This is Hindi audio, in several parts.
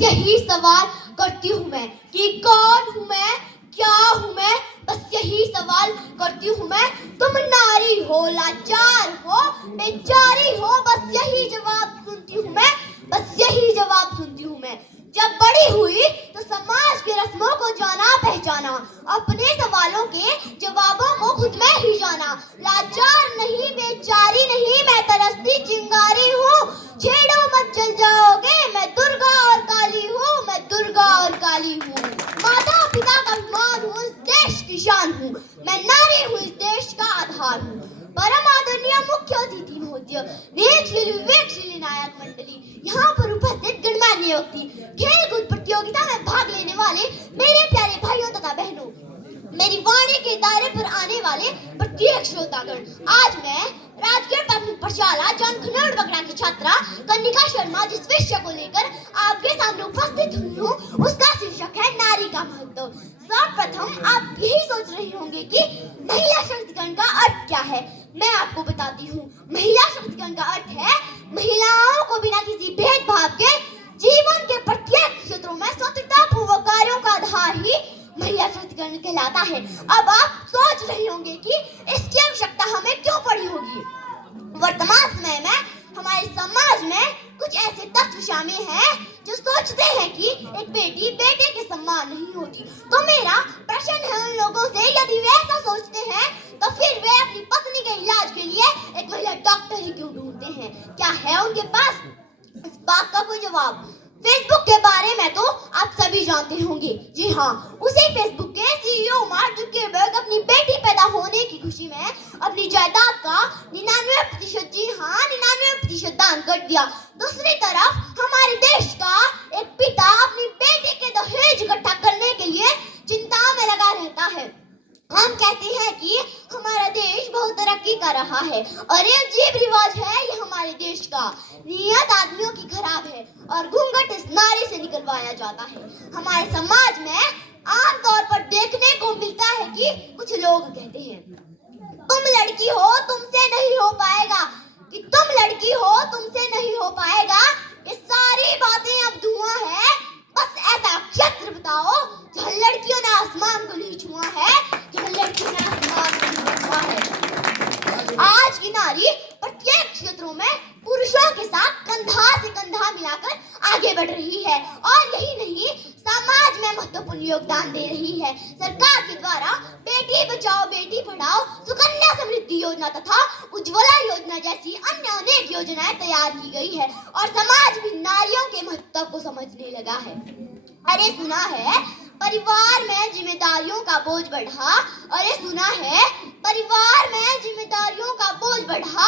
यही सवाल करती हूँ मैं कि कौन हूँ मैं, क्या हूँ मैं, बस यही सवाल करती हूँ मैं। तुम नारी हो, लाचार हो, बेचारी हो, बस यही जवाब सुनती हूँ मैं, बस यही जवाब सुनती हूँ मैं। जब बड़ी हुई तो समाज की रस्मों को जाना पहचाना, अपने सवालों के जवाबों को खुद में ही जाना। लाचार नहीं, बेचारी नहीं, मैं तरसती चिंगारी हूँ, छेड़ो मत जल जाओगे, मैं दुर्गा और काली हूँ, मैं दुर्गा और काली हूँ। माता पिता का अभिमान हूँ, इस देश की शान हूँ, मैं नारी हूँ, इस देश का आधार हूँ। परम आदरणीय मुख्य अतिथि महोदय, नेकशील विवेकशील नायक मंडली, यहाँ पर उपस्थित गणमान्य व्यक्ति, खेलकूद प्रतियोगिता में भाग लेने वाले मेरे प्यारे भाइयों तथा बहनों, मेरी वाणी के दायरे पर आने वाले प्रत्येक श्रोतागण, आज मैं राजकीय प्राथमिक पाठशाला जॉन खनोड़ बगड़ा की छात्रा कनिका शर्मा जिस विषय को लेकर आपके सामने उपस्थित हुई हूँ, उसका शीर्षक है नारी का महत्व। सर्वप्रथम आप यही सोच रहे होंगे कि महिला शक्तिकरण का अर्थ क्या है। मैं आपको बताती हूँ। महिला शक्तिकरण का अर्थ है महिलाओं को बिना किसी भेदभाव के जीवन के प्रत्येक क्षेत्रों में स्वतंत्रता पूर्वक कार्यों का आधार ही महिला शक्तिकरण कहलाता है। अब आप सोच रहे होंगे कि इसकी आवश्यकता हमें क्यों पड़ी होगी। वर्तमान समय में हमारे समाज में कुछ ऐसे तत्व शामिल हैं जो सोचते हैं कि एक बेटी बेटे के समान नहीं होती। तो मेरा प्रश्न है उन लोगों से, यदि वे ऐसा सोचते हैं तो फिर वे अपनी पत्नी के इलाज के लिए एक महिला डॉक्टर ही क्यों ढूंढते हैं। क्या है उनके पास इस बात का कोई जवाब। फेसबुक के बारे में तो आप सभी जानते होंगे। जी हाँ, उसी फेसबुक के सीईओ मार्क जुकरबर्ग अपनी बेटी पैदा होने की खुशी में अपनी जायदाद का 99%, जी हाँ 99% दान कर दिया। दूसरी तरफ हमारे देश का एक पिता अपनी बेटी के दहेज इकट्ठा करने के लिए चिंता में लगा रहता है। हम कहते हैं कि हमारा देश बहुत तरक्की कर रहा है और ये अजीब रिवाज है ये हमारे देश का। नियत आदमियों की खराब है और घूंघट इस नारी से निकलवाया जाता है। हमारे समाज में आमतौर पर देखने को मिलता है कि कुछ लोग कहते हैं तुम लड़की हो, तुमसे नहीं हो पाएगा, कि तुम लड़की हो, तुमसे नहीं हो पाएगा। ये सारी बातें अब धुआं है। बस ऐसा क्षेत्र बताओ जहाँ लड़कियों ने आसमान को नहीं छुआ है, जहाँ लड़कियों ने आसमान को नहीं छुआ है। आज की नारी प्रत्येक क्षेत्रों में पुरुषों के साथ कंधा से कंधा मिलाकर आगे बढ़ रही है और यही नहीं, समाज में महत्वपूर्ण योगदान दे रही है। सरकार के द्वारा बेटी बचाओ बेटी पढ़ाओ, सुकन्या समृद्धि योजना तथा उज्ज्वला योजना जैसी अन्य अनेक योजनाएं तैयार की गई है और समाज भी नारियों के महत्व को समझने लगा है। अरे सुना है परिवार में जिम्मेदारियों का बोझ बढ़ा, अरे सुना है परिवार में जिम्मेदारियों का बोझ बढ़ा,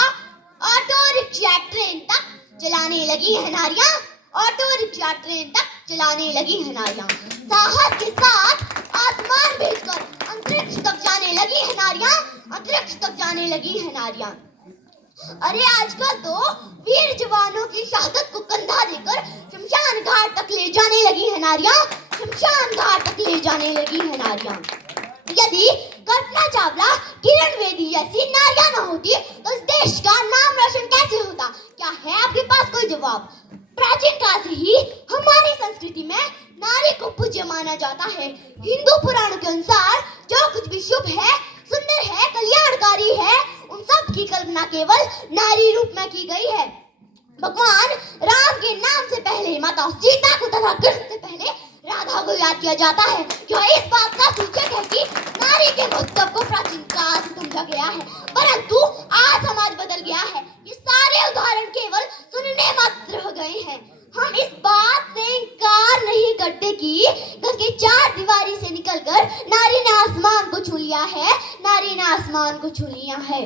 ऑटो रिक्शा ट्रेन तक चलाने लगी है नारियां, ऑटो रिक्शा ट्रेन तक चलाने लगी है नारियां। साहस के साथ आसमान भेजकर अंतरिक्ष तक जाने लगी है नारियां, अंतरिक्ष तक जाने लगी है नारियां। अरे आजकल तो वीर जवानों की शहादत को कंधा देकर शमशान घाट तक ले जाने लगी है नारियां, शमशान घाट तक ले जाने लगी है नारियां। यदि कल्पना चावला, किरण बेदी जैसी नारियां न होती तो इस देश का नाम रोशन कैसे होता। क्या है आपके पास कोई जवाब। प्राचीन काल से ही हमारी संस्कृति में नारी को पूज्य माना जाता है। हिंदू पुराणों के अनुसार जो कुछ भी शुभ है, सुंदर है, कल्याणकारी है, उन सब की कल्पना केवल नारी रूप में की गई है। भगवान राम के नाम से पहले माता सीता को तथा कृष्ण से पहले राधा को याद किया जाता है। यह इस बात का सूचक है कि नारी के महत्व को प्राचीन काल से समझा गया है, परंतु आज समाज बदल गया है। ये सारे उदाहरण केवल सुनने मात्र रह गए हैं। हम इस बात से इनकार नहीं करते कि घर की चार दीवारी से निकलकर नारी ने आसमान को छू लिया है, नारी ने आसमान को छू लिया है।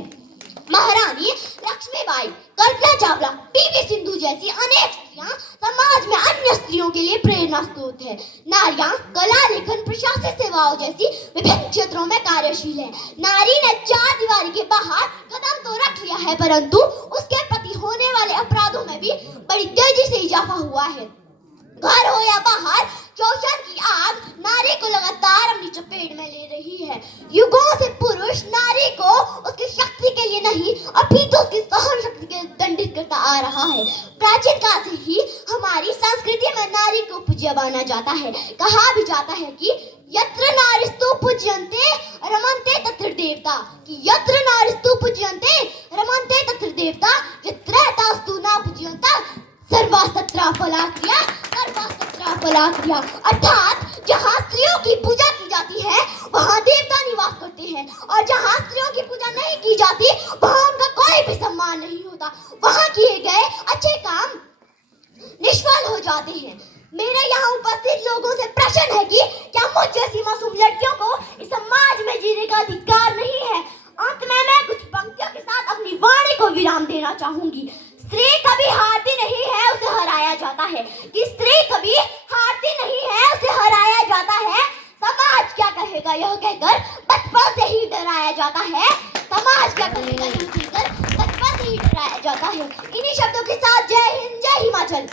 महारानी लक्ष्मीबाई, कल्पना चावला, पीवी सिंधु जैसी अनेक स्त्रियां समाज में अन्य स्त्रियों के लिए प्रेरणा स्रोत है। नारियां कला, लेखन, प्रशासनिक सेवाओं जैसी विभिन्न क्षेत्रों में कार्यशील है। नारी ने चार दीवारी के बाहर कदम तो रख लिया है, परंतु उसके प्रति होने वाले अपराधों में भी बड़ी तेजी से इजाफा हुआ है। घर हो या बाहर, शोषण की आग नारी को लगातार अपनी चपेट में ले रही है। युगों से पुरुष नारी को उसकी शक्ति के लिए नहीं, अपितु उसकी सहन शक्ति के लिए दंडित करता आ रहा है। प्राचीन काल से ही हमारी संस्कृति में नारी को पूज्य जाता है। कहा भी जाता है कि यत्र नारीस्तु पूज्यन्ते रमन्ते तत्र देवता, कि यत्र नारीस्तु पूज्यन्ते रमन्ते तत्र देवता, यत्र तास्तु न पूज्यन्ता सर्वास्तत्र फलाक्रिया सर्वास्तत्र फलाक्रिया। अर्थात जहाँ स्त्रियों की पूजा की जाती है वहाँ देवता निवास करते हैं, और जहाँ स्त्रियों की पूजा नहीं की जाती वहाँ उनका कोई भी सम्मान नहीं होता, वहाँ किए गए अच्छे काम निष्फल हो जाते हैं। मेरे यहाँ उपस्थित लोगों से प्रश्न है कि क्या मुझ जैसी मासूम लड़कियों को इस समाज में जीने का अधिकार नहीं है? अंत में मैं कुछ पंक्तियों के साथ अपनी वाणी को विराम देना चाहूंगी। स्त्री कभी हारती नहीं है, उसे हराया जाता है, कि स्त्री कभी हारती नहीं है, उसे हराया जाता है। समाज क्या कहेगा यह कहकर बचपन से ही डराया जाता है, समाज क्या कहेगा यह कहकर बचपन से ही डराया जाता है। इन्हीं शब्दों के साथ जय हिंद, जय हिमाचल।